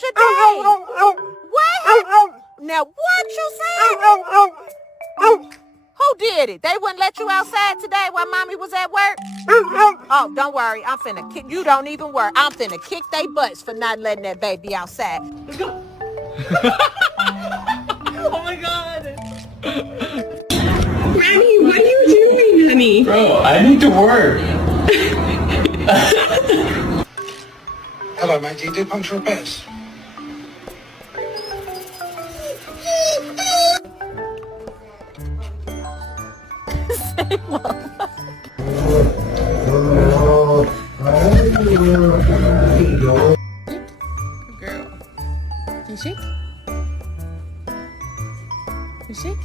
was your day? What? Now what you said? Who did it? They wouldn't let you outside today while mommy was at work? Oh, don't worry. I'm finna kick. You don't even worry. I'm finna kick they butts for not letting that baby outside. Let's go. Oh my God. Granny, what are you doing, honey? Bro, I need to work. Hello, mate. Do you do puncture repairs? Girl. You shake? You shake?